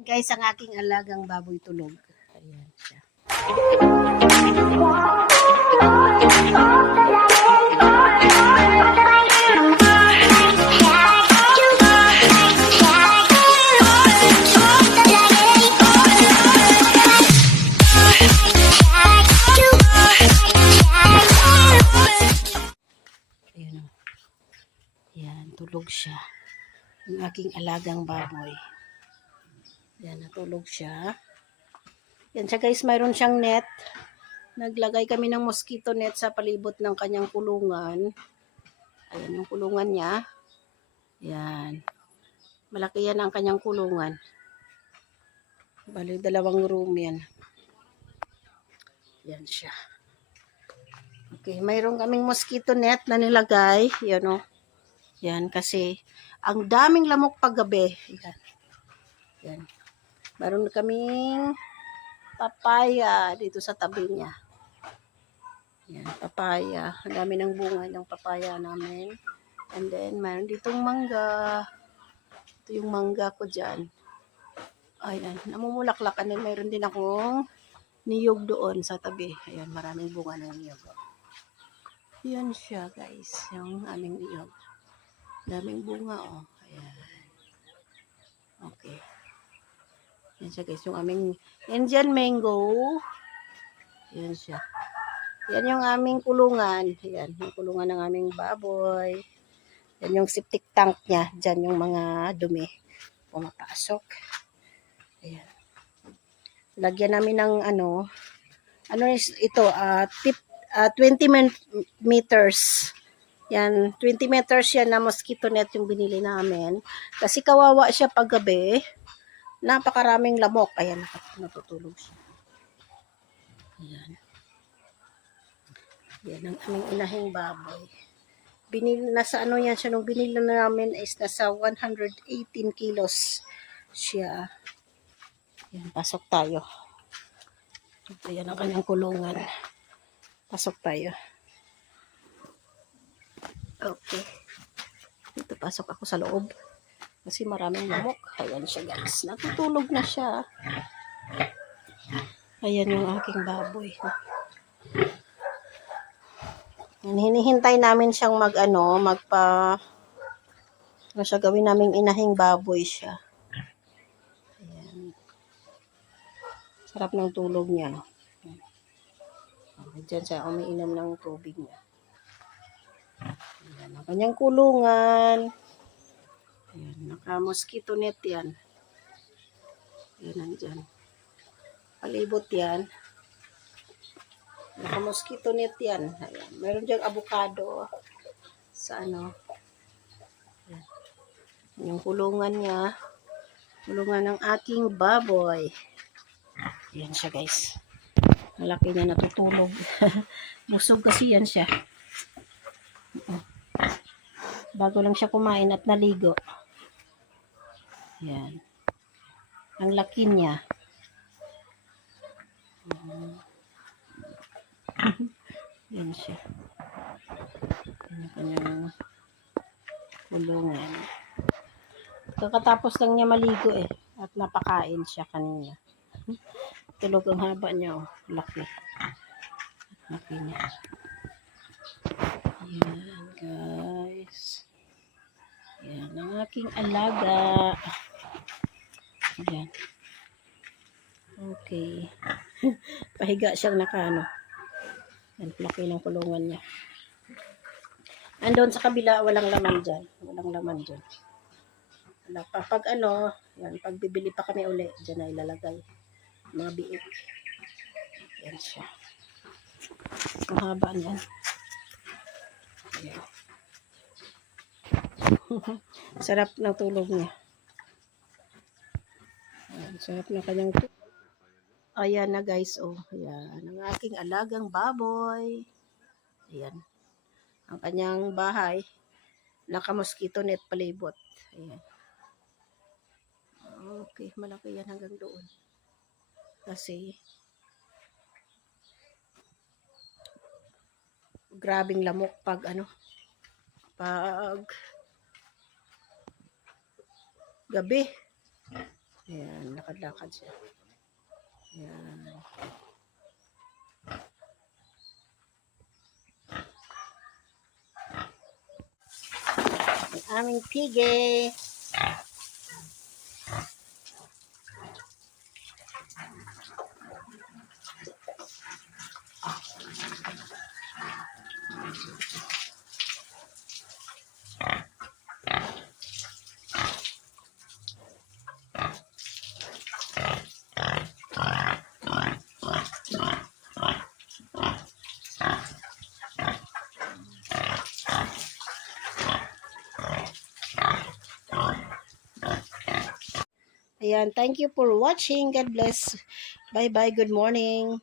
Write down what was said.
Guys, ang aking alagang baboy tulog. Ayan siya. Ayan o. Ayan, tulog siya. Ang aking alagang baboy. Yan, natulog siya. Yan siya guys, mayroon siyang net. Naglagay kami ng mosquito net sa palibot ng kanyang kulungan. Ayan yung kulungan niya. Yan. Malaki yan ang kanyang kulungan. Bali, 2 room yan. Yan siya. Okay, mayroon kaming mosquito net na nilagay. Yan o. Yan, kasi ang daming lamok paggabi. Yan. Yan. Mayroon kaming papaya dito sa tabi niya. Yan, papaya. Ang dami ng bunga ng papaya namin. And then, mayroon ditong mangga. Ito yung mangga ko dyan. Ayan, namumulaklakan din. Mayroon din akong niyog doon sa tabi. Ayan, maraming bunga ng niyog. Yan siya, guys. Yung aming niyog. Daming bunga, oh. Ayan. Okay. Yan siya guys, yung aming Indian mango. Yan siya. Yan yung aming kulungan. Yan, yung kulungan ng aming baboy. Yan yung septic tank niya. Diyan yung mga dumi pumapasok. Ayan. Lagyan namin ng ano is ito, 20 meters. Yan, 20 meters yan na mosquito net yung binili namin. Kasi kawawa siya pag gabi. Napakaraming lamok. Ayan, natutulog siya. Ayan. Yan ang aming inahing baboy. Nasa ano yan siya, nung binili na namin is nasa 118 kilos siya. Yan, pasok tayo. Ito yan ang kanyang kulungan. Pasok tayo. Okay. Dito pasok ako sa loob. Kasi maraming lamok. Ayan siya guys. Natutulog na siya. Ayan yung aking baboy. Hinihintay namin siyang ano siya gawin naming inahing baboy siya. Ayan. Sarap ng tulog niya. Okay, dyan siya umiinom ng tubig niya. Ayan ang kanyang kulungan. Ayan, naka-mosquito net yan. Ayan, nandyan. Palibot yan. Naka-mosquito net yan. Ayan, meron dyan avocado. Sa ano. Ayan. Yung kulungan niya. Kulungan ng aking baboy. Ayan siya guys. Malaki niya natutulog. Busog kasi yan siya. Bago lang siya kumain at naligo. Yan. Ang laki niya. Yan siya. Yan ang kanyang kulungan. Kakatapos lang niya maligo eh. At napakain siya kanina. Tulog ang haba niya oh. Laki. Laki niya. Yan guys. Yan ang aking alaga. Yan. Okay. Pahiga siyang nakaano. Yan, laki ng kulungan niya. Andun sa kabila, walang laman dyan. Walang laman dyan. Wala pa. Pag ano, yan, pag bibili pa kami uli, dyan na ilalagay. Mga biik. Yan siya. Ang haba niyan. Yan. Sarap ng tulog niya. Ayan, sarap na kanyang tulog. Ayan na guys, oh. Ayan, ang aking alagang baboy. Ayan. Ang kanyang bahay. Naka-mosquito net palibot. Ayan. Okay, malaki yan hanggang doon. Kasi grabing lamok pag ano, pag gabi. Ayan, lakad-lakad siya. Ayan. Ang aming piggy. Ayan, thank you for watching. God bless. Bye-bye. Good morning.